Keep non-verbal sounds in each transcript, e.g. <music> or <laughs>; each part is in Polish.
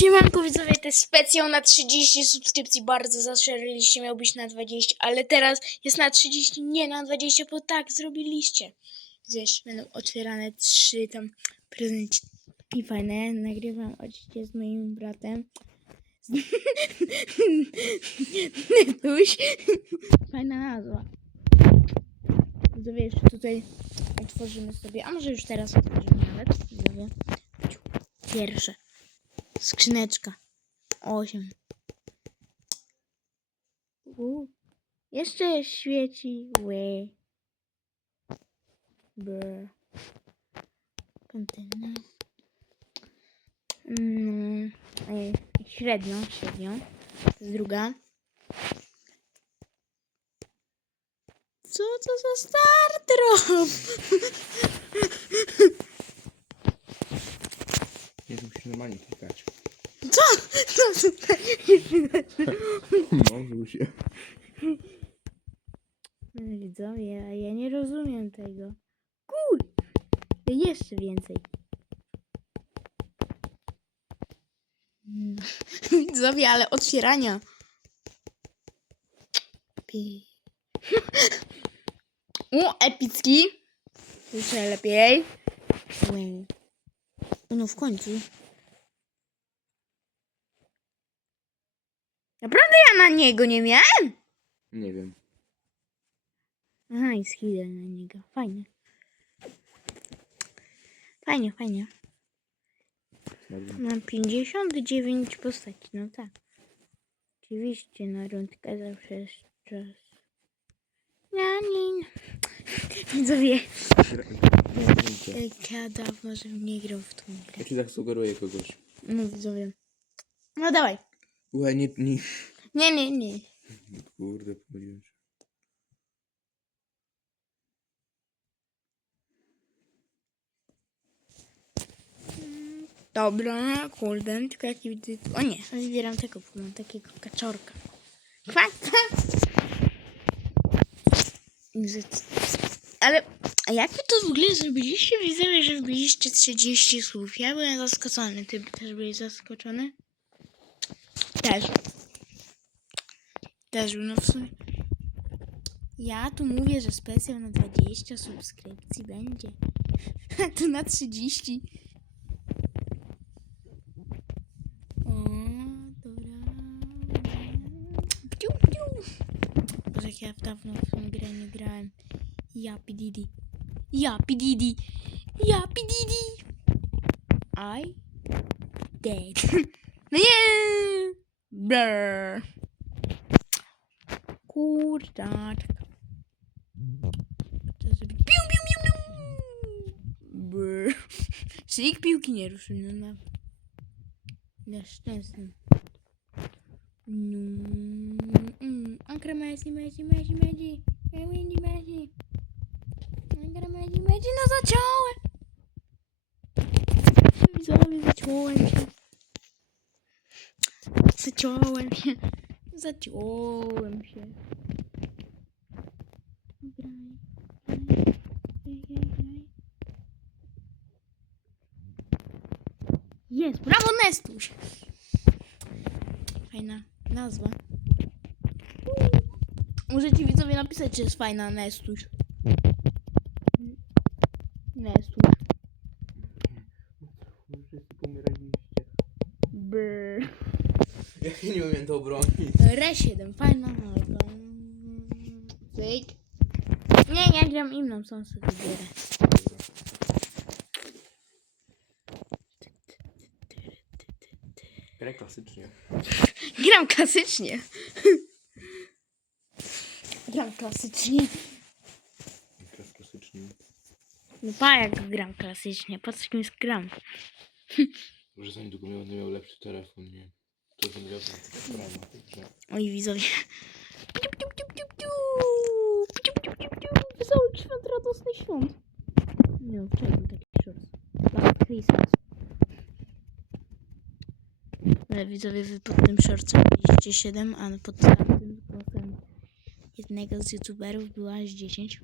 Siemanko widzowie, to jest specjał na 30 subskrypcji, bardzo zaszerzyliście, miał być na 20, ale teraz jest na 30, nie na 20, bo tak zrobiliście. Wiesz, będą otwierane trzy tam prezenty fajne, nagrywam oczywiście z moim bratem. <laughs> Netuś. Fajna nazwa. Widzowie, jeszcze tutaj otworzymy sobie, a może już teraz otworzymy nawet, widzowie. Pierwsze. Skrzyneczka. Osiem. U. Jeszcze świeci. Łe. Brr. Kontener. Mm, średnio. To jest druga. Co to za Star Drop? Nie, to musisz normalnie klikać. Co? Może się. Widzowie, a ja nie rozumiem tego. Kur! Jeszcze więcej. <laughs> Widzowie, ale otwierania. Pi. <laughs> O, epicki. Jeszcze lepiej. No w końcu. Naprawdę ja na niego nie miałem? Nie wiem. Aha, i skille na niego. Fajnie. Fajnie, fajnie. Mam 59 postaci, no tak. Oczywiście na rundkę zawsze jest czas. Janin. <laughs> Widzowie, jak ja dawno, żebym nie grał w tą grę. Ja ci zasugeruję kogoś. No widzowie. No dawaj. Łe, nie, nie. Nie, nie, nie. Kurde, pomyliłem się. Dobra, kurde, tylko jaki widzę. O nie, wybieram tego, bo mam takiego kaczorka. Kwak! Ale a jak wy to w ogóle zrobiliście? Widzę, że wbiliście 30 słów. Ja byłem zaskoczony. Ty też byłeś zaskoczony? Też. Też, no w sumie. Ja tu mówię, że specjal na 20 subskrypcji będzie. <laughs> Tu na 30. O, dobra. Pciu, pciu. Boże, jak ja dawno w tą grę nie grałem. Ja pididi. Ja pididi. Ja pididi. I dead. <laughs> No nie! Brr. Kurczaczka. Co zrobić? Piu, piu, piu, piu. Brr. Szyk piłki nie ruszył, no na... Na szczęście. No. Mm. Ankara Messi, Messi, Messi, Messi. Messi, Messi. Ankara Messi, Messi, no zaciąłem. Widzowie, zaciąłem się. Zaciąłem się. Zaciąłem się. Graj, graj, graj. Jest, brawo Nestuś! Fajna nazwa. Możecie widzowie napisać, czy jest fajna. Nestuś. Ja <laughs> nie umiem to obronić. R7, fajna nazwa. Cyk. Nie, ja gram inną, są sobie wybierę. Graj klasycznie. Gram klasycznie. gram klasycznie. Grasz klasycznie. No pa, jak gram klasycznie, po co kimś gram? Może za niedługo będę miał lepszy telefon, nie? Oj, widzowie. Wesoły świąt, radosny świąt. Nie, wczoraj był taki short. Last Christmas. Ale widzowie, wy pod tym shortcem mieliście 7, a pod tamtym głosem jednego z youtuberów było aż 10.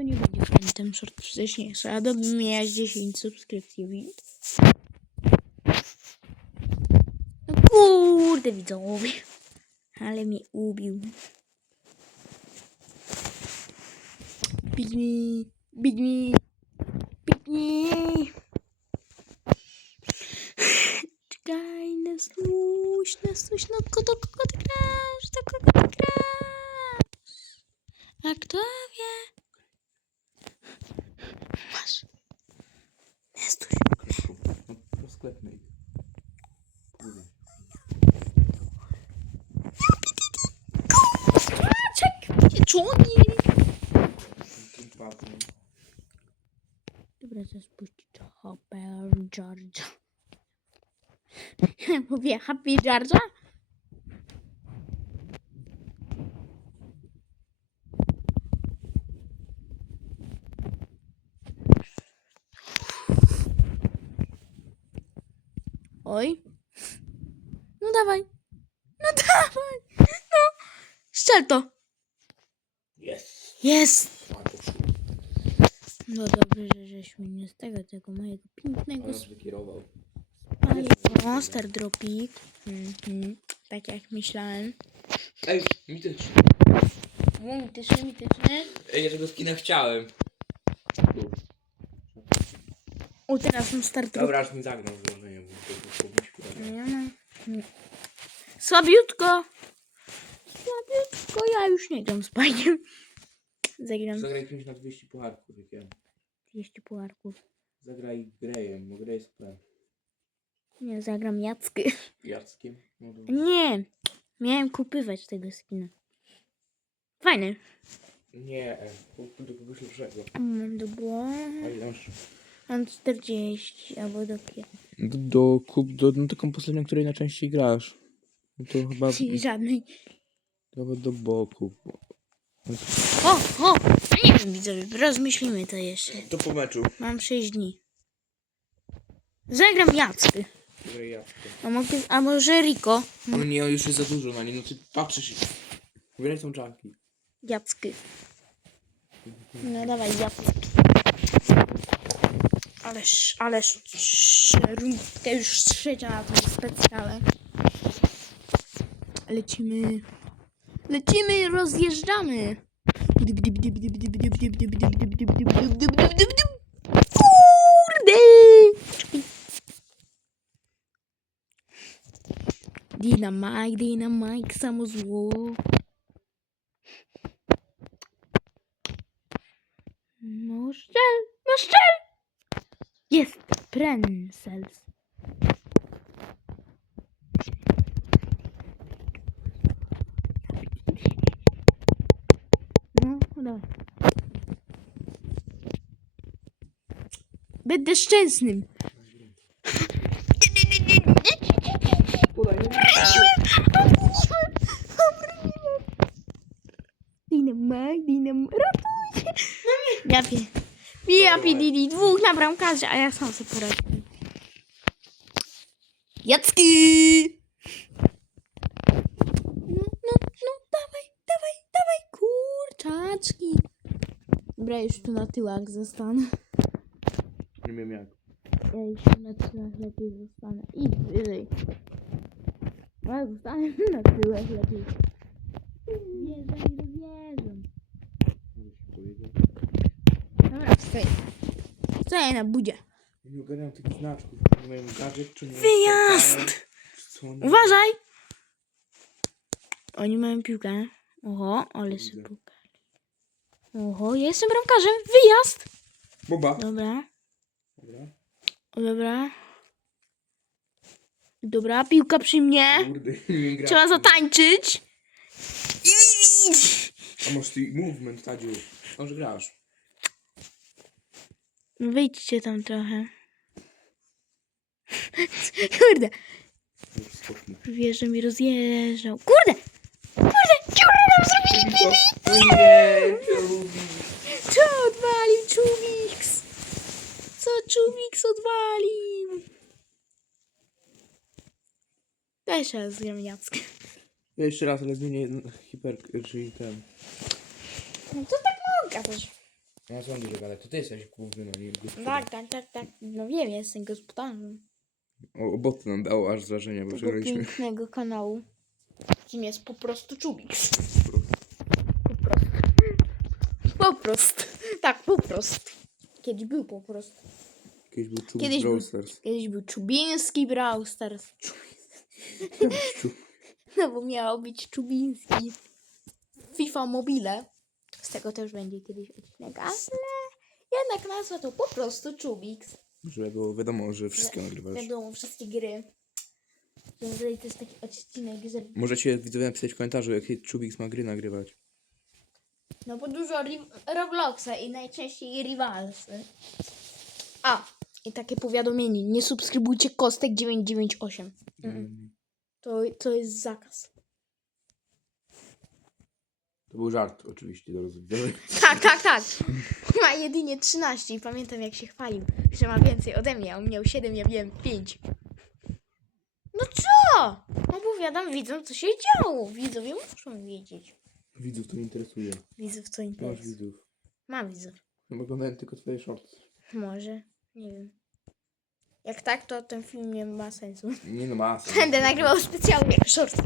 to nie będzie fajny ten short wcześniejszy, a do mnie 10 subskrypcji. wi- No kurde widzowie. Ale mnie ubił. Bignie, bignie, bignie. Czekaj, na słuś, na słuś, no kogo, kogo ty grasz, do kogo ty grasz? A kto wie? Masz. Nestuś. No, rozklepmy ich. Kurde. Czek, pieczoni. Tym pasem. Dobra, zaraz puścić Hopper Georgia. Mówię Happy Georgia? Oj. No dawaj. No dawaj. No. Strzel to. Jest! Jest. No dobrze, że żeśmy nie z tego, tego mojego pięknego Ale wykierował. Monster dropik. Mhm. Tak jak myślałem. Ej, mityczny. Mityczny, mityczny. Ej, ja tego skina chciałem. O, teraz monster drop. Dobra, aż mi zagnął złożenie, bo to było pobić Mm. Słabiutko. Słabiutko. Ja już nie gram z panią. <laughs> Zagram Zagraj kimś na 200 pucharków, jak ja. 200 pułarków. Zagraj Grejem, bo Grej jest Nie, zagram Jackę. Jackiem? No dobra. Nie. Miałem kupywać tego skina. Fajny. Nie, kup do kogoś lepszego. Mam do. A ile masz? Mam 40 albo do kie- Do, do, kup, do, no taką na której najczęściej grasz. No to chyba, <laughs> Czyli żadnej. chyba do boku. O, o! A nie wiem, widzowie, rozmyślimy to jeszcze. To po meczu. Mam 6 dni. Zagram Jackę. A, mogę, a może Riko? Ale nie, już jest za dużo na nie, no ty patrzysz. Wybieraj tą czanki. Jackę. No dawaj, Jackę. Ależ, ależ, rundkę już trzecia na tym specjale. Lecimy. Lecimy, rozjeżdżamy. Kurde! Dynamite, dynamite, samo zło. No szczel, no szczel! Jest Prencels. No, dawaj. Będę szczęsnym. Dynamite, dynamite, ratujcie! Ja pie. Ja dwóch na bramkarza, a ja sam sobie poradzę. Jacki! No, no, no, dawaj, dawaj, dawaj, kurczaczki. Dobra, już tu na tyłach zostanę. Nie wiem jak. Ja już tu na tyłach lepiej zostanę. I wyżej. Ja zostanę <laughs> na tyłach lepiej. Wjeżdżam i rozjeżdżam. Dobra, wstaję. Wstaję na budzie. Ja nie ogarniam tych znaczków. Nie mają gadżet, czy nie Wyjazd! Co oni... Uważaj! Oni mają piłkę. Oho, ale sobie pokali. Oho, ja jestem bramkarzem. Wyjazd! Boba. Dobra, Dobra. dobra. Dobra, piłka przy mnie. Kurde, <laughs> nie. Trzeba zatańczyć. I A masz ty movement, Tadziu. Może grasz. Wyjdźcie tam trochę. <laughs> Kurde, wierzę mi rozjeżdżał. Kurde! Kurde! Dziurę nam zrobili! Nie. Co odwalił Czubix? Co Czubix odwalił? Daj się raz Jackę. Ja jeszcze raz, ale zmienię hiper, czyli ten. No to tak gadasz? Ja co dużo gadać, to ty jesteś główny, no nie. Tak, tak, tak, tak. No wiem, jestem gospodarzem O, bot nam dało aż wrażenie, bo tego przegraliśmy. pięknego kanału. Kim jest po prostu Czubik. Po prostu. Po prostu. Tak, po prostu. Kiedyś był po prostu. Kiedyś był Czubik Kiedyś Brawl był-. Kiedyś był Czubiński Brawl Stars. <laughs> No bo miało być Czubiński. FIFA Mobile. Z tego też będzie kiedyś odcinek, ale jednak nazwa to po prostu Czubix. Żeby było wiadomo, że wszystkie nagrywasz. Wiadomo, wszystkie gry. Tutaj to jest taki odcinek, że Możecie widzowie napisać w komentarzu, jakie Czubik ma gry nagrywać. no bo dużo ri- Robloxa i najczęściej Rivalsy. A, i takie powiadomienie, nie subskrybujcie Kostek 998. Mm. To, to jest zakaz. To był żart oczywiście do rozwoju. <laughs> Tak, tak, tak. Ma jedynie 13 i pamiętam jak się chwalił, że ma więcej ode mnie, a on miał 7, ja miałem 5. No co? Opowiadam widzom, co się działo. Widzowie muszą wiedzieć. Widzów to nie interesuje. Widzów co Masz interesuje. widzów. Mam widzów. No oglądają tylko twoje shorty. Może. Nie wiem. Jak tak, to ten film nie ma sensu. Nie no masa. Będę nagrywał specjalnie shorty.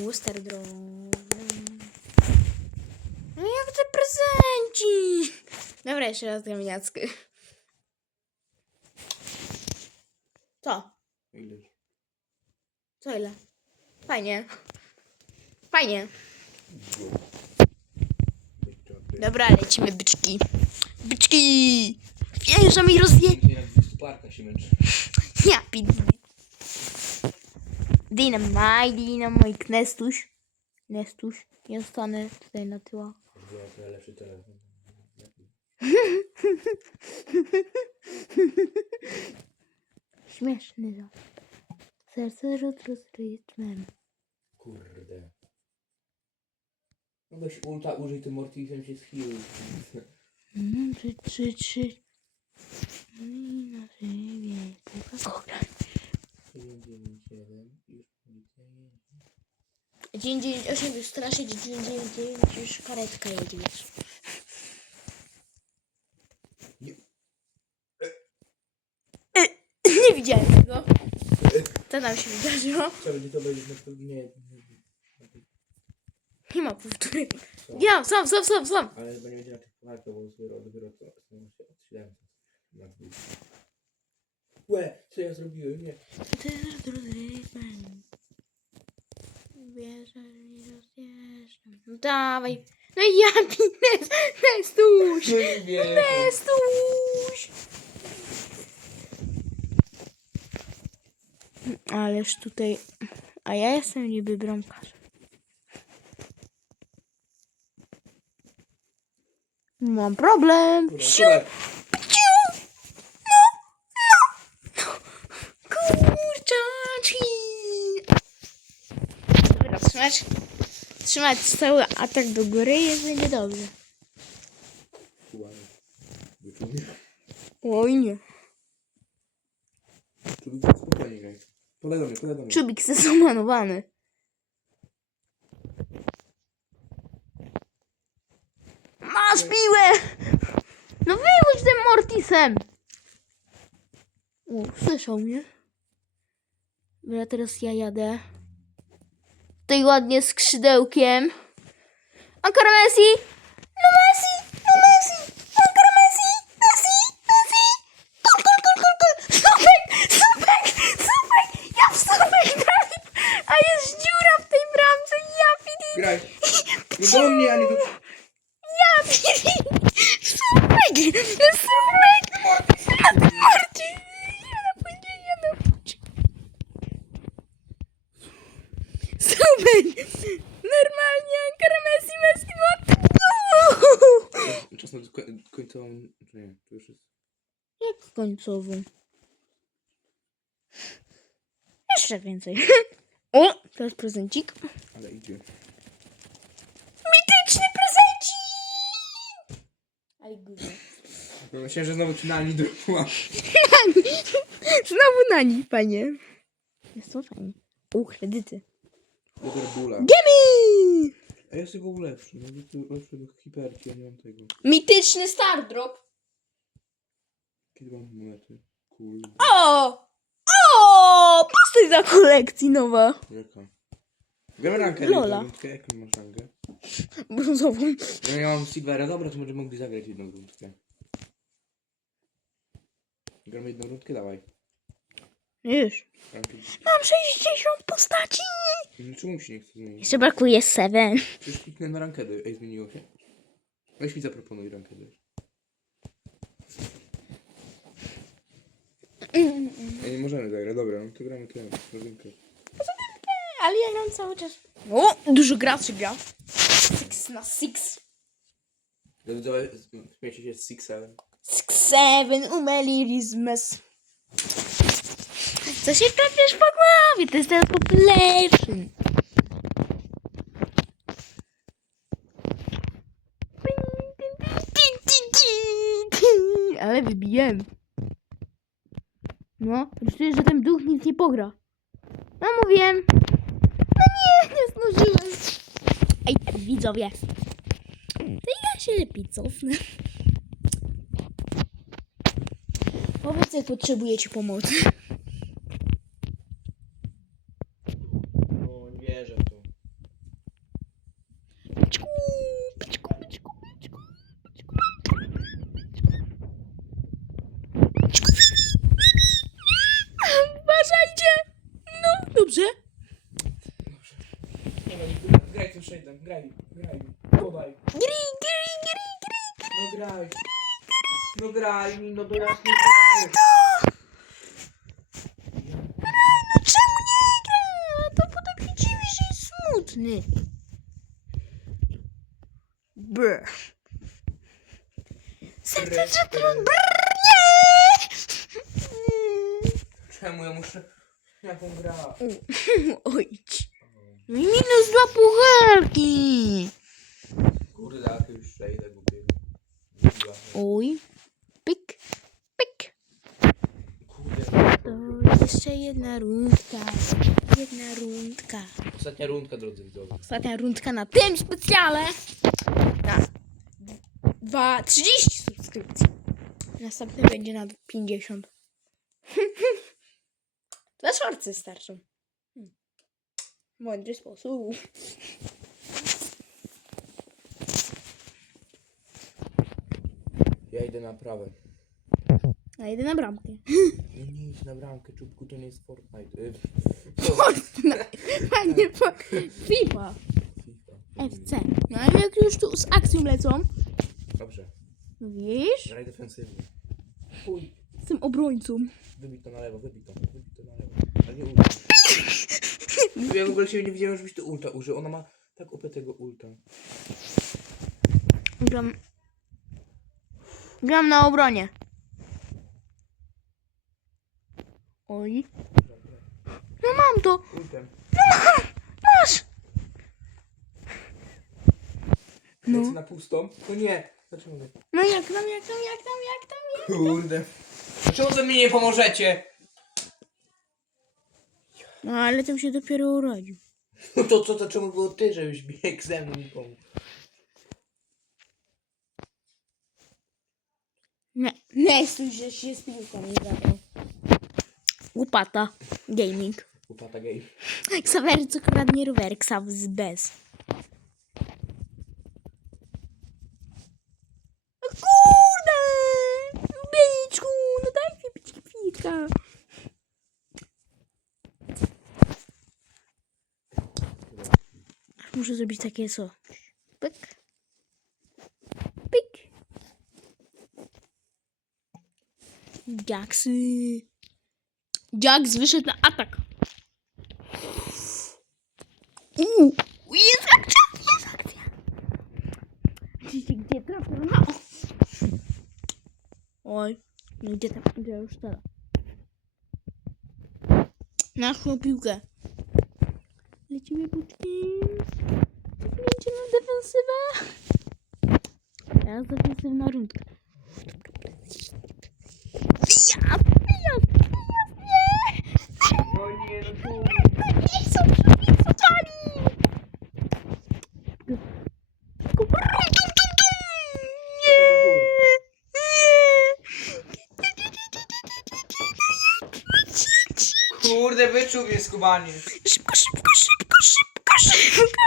Łuster drony. No jak te prezenci? Dobra, jeszcze raz gamiackę. Co? Ileż? Co ile? Fajnie. Fajnie. Dobra, lecimy byczki. Byczki! Wjeżdżam i rozje... Jak 200 parka się męczy. Ja. Dynamite, dynamite, Nestuś. Nestuś. Ja stanę tutaj na tyłach. Była to lepszy telefon. Śmieszny żart. Serce rzut rytmem. Kurde. No weź ulta, użyj tym Mortisem się schiluj. Mm, Trzy, trzy, trzy. Mm, Na siebie. Kocham. 997 już policja jedzie. 998 już straszyć, 999 już karetka jedzie. Nie. Nie widziałem tego. Co nam się wydarzyło? Będzie to będzie na pewno nie. Nie ma powtóry. Ja, sam, sam, sam, sam. Ale chyba nie będzie na tych parkach, bo dopiero, dopiero co? Się od 700 na dwóch. Łe, co ja zrobiłem? Nie. Wierzę rozjeżdżam. No dawaj. No i ja Nes, <laughs> Nestuś. Nestuś. Ależ tutaj... A ja jestem niby bramkarzem. Mam problem. Siu. Ciu! No, no, no. Kurczaczki! Dobra, trzymać, trzymać cały atak do góry i jest będzie dobrze. Oj nie. Był spokojnie graj. Podaj do mnie, podaj do mnie. Czubik zesumanowany. Masz piłę! No wyłóż tym Mortisem! O, słyszał mnie. Dobra, teraz ja jadę. Tutaj ładnie skrzydełkiem. Ankara Messi! No Messi! No Messi! Ankara Messi! Messi! Messi! Gol, gol, gol, gol, gol! Słupek! Słupek! Słupek! Ja w słupek grałem! A jest dziura w tej bramce! Ja pidi! Graj. <laughs> Nie do mnie, a nie do... Ja pidi! Słupek! Słupek! Na tym morcie! Ja na pójdzie, ja na pójdzie. Słupek! Normalnie Ankara Messi! Messi! Morty! Czas na koń- końcową... Nie, to już jest... Jak końcową? Jeszcze więcej. O, teraz prezencik. Ale idzie. Mityczny prezencik! Ale gówno. No myślałem, że znowu ci na ani dropła. <laughs> Znowu na nich, panie. Jest to fajnie. U, kredyty. Biorę bula. A ja sobie go ulepszę. No to lepszego hiperki, ja nie mam tego. Mityczny Star Drop. Kiedy mam monety? Kurde. O! O! Postać za kolekcji nowa. Jaka? Gramy rankę Lola. rundkę. Jaką masz rankę? Brązową. Ja, ja mam Silvera, dobra, to może mogli zagrać jedną rundkę. Gramy jedną rundkę, dawaj. Już. Mam 60 postaci. No, Czemu się nie chce zmienić? Jeszcze brakuje 7. Przecież kliknę na rankedę. Ej, zmieniło się? Weź mi zaproponuj rankedę. Ej, nie możemy zagrać, dobra, no to gramy tę rodzinkę. Ale ja gram cały czas. O, dużo graczy gra. Six na six. Śmiecie się z Six Seven. Six, seven, umelizmes. Co się trafisz po głowie? To jest teraz population. Ale wybiłem. No, czuję, że ten duch nic nie pogra. No mówiłem. No nie, nie zdążyłem. Ej, widzowie. To ja się lepiej cofnę. Powiedz, jak potrzebujecie pomocy. No, nie wierzę w to. Piczku, piczku, piczku, piczku, piczku. Piczku, Uważajcie! No, dobrze. Dobra, graj tym shade'em, graj, graj. Podaj. Gri, gri, gri, gri. No graj. No graj mi, no do jasnej No czemu nie gra? To po tak mi dziwi, że smutny. Brr. Serce, że trud. Brr, nie! Czemu ja muszę... Jaką gra? <laughs> Ojdź. No minus dwa pucharki. Kurde, jak już głupiego. Mówiła. Oj. Pyk, pyk. Kurde. To jeszcze jedna rundka. Jedna rundka. Ostatnia rundka, drodzy widzowie. Ostatnia rundka na tym specjale. Na dwa, 30 subskrypcji. Następny będzie na 50. <laughs> Dwa szorcy starczą. Hmm. Mądry sposób. Ja idę na prawe. A jedę na bramkę. Nie, nie idź na bramkę, czubku, to nie jest Fortnite. Y, Fajnie, po... FIFA. FIFA. FC. No ale jak już tu z akcją lecą, Dobrze, no wiesz, graj defensywnie. Chuj, z tym obrońcą. wybij to na lewo, wybij to, wybij to na lewo. Ale nie ulta. Ja w ogóle się nie widziałem, żebyś to ulta użył. Ona ma tak opętego ulta. Gram. Gram na obronie. Oj. No mam to. Ultem. Masz. No. No. na pustą? No nie. Nie? No jak tam, jak tam, jak tam, jak tam, jak Kurde. Dlaczego wy mi nie pomożecie? No ale tam się dopiero urodził. No to co, to czemu było ty, żebyś biegł ze mną i pomógł? Nie, nie stój, że się z piłką nie zabrał. Łopata. Gaming. Upata gay. Ksawery, co kradnie rower, ksaw z bez. Kurde! Bieniczku, no daj mi pić kwita. Muszę zrobić takie co. Pyk. Pyk. Jaksy. Jest akcja, jest akcja. Widzicie, gdzie trafię? No. Oj, no gdzie tam, gdzie już teraz? Naszą piłkę. Lecimy buczkiem. Lecimy na defensywę. Teraz defensywna rundka. Wyjazd, wyjazd, wyjazd, nie, no. Nie są przypisani! Kurde, wyczuł mnie skubaniec. Szybko, szybko, szybko, szybko, szybko!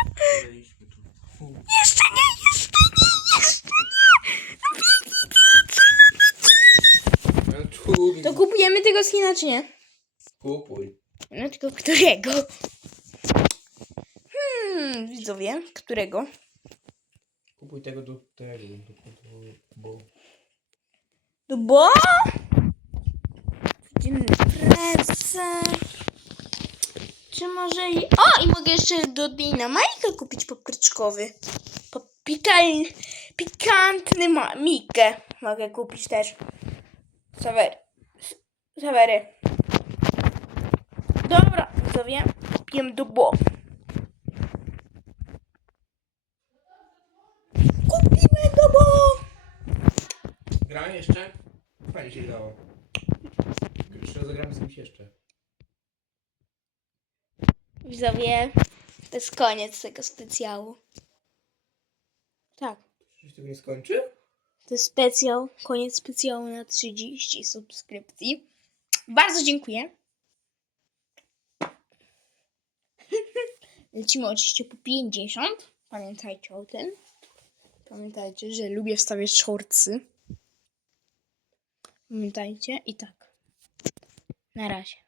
Jeszcze nie, jeszcze nie, jeszcze No, no, no tu, To kupujemy tego skina, czy nie? kupuj. No tylko którego? Hmm, widzowie, którego? Kupuj tego do tego. Do, do, bo... No bo... Dzienny prezent. Czy może i... O, i mogę jeszcze do Dina Majka kupić papryczkowy. Popikal... Pikantny ma... Mikę mogę kupić też. Sawery. Sawery. Widzowie. Kupiłem do bo. Kupimy do bo. Gra jeszcze? Fajnie się grało. Jeszcze zagramy z kimś jeszcze. Widzowie, to jest koniec tego specjału. Tak, Czy tego nie skończy? to jest specjał, koniec specjału na 30 subskrypcji. Bardzo dziękuję. Lecimy oczywiście po 50. Pamiętajcie o tym. Pamiętajcie, że lubię wstawiać shortsy. Pamiętajcie i tak. Na razie.